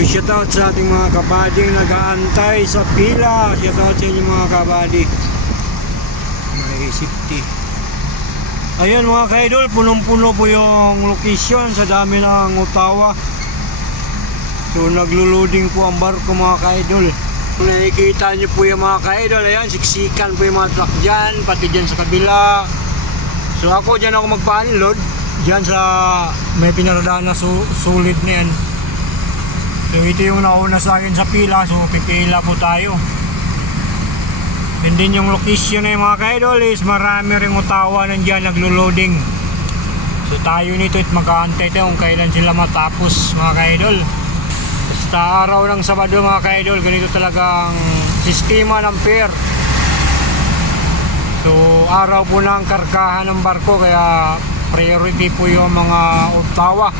Shoutout sa ating mga kabading nag-aantay sa pila. Shoutout sa inyo mga kabady. May safety. Ayun mga ka-idol, punong-puno po yung location sa dami ng Ottawa. So naglo-loading po ang barko mga ka-idol. Kung nakikita nyo po yung mga ka-idol, ayan, siksikan po yung mga truck dyan, pati dyan sa kabila. So ako dyan ako magpa-unload, dyan sa may pinaradaan na sulit na yan. So ito yung nauna sa akin sa pila, so pipila po tayo. And then yung location na yung mga ka-idol is marami ring Ottawa nandyan naglo-loading. So tayo nito at mag-aantay tayo kung kailan sila matapos mga ka-idol. Basta araw ng Sabado mga ka-idol, ganito talagang sistema ng pier. So araw po ng kargahan ng barko, kaya priority po yung mga Ottawa.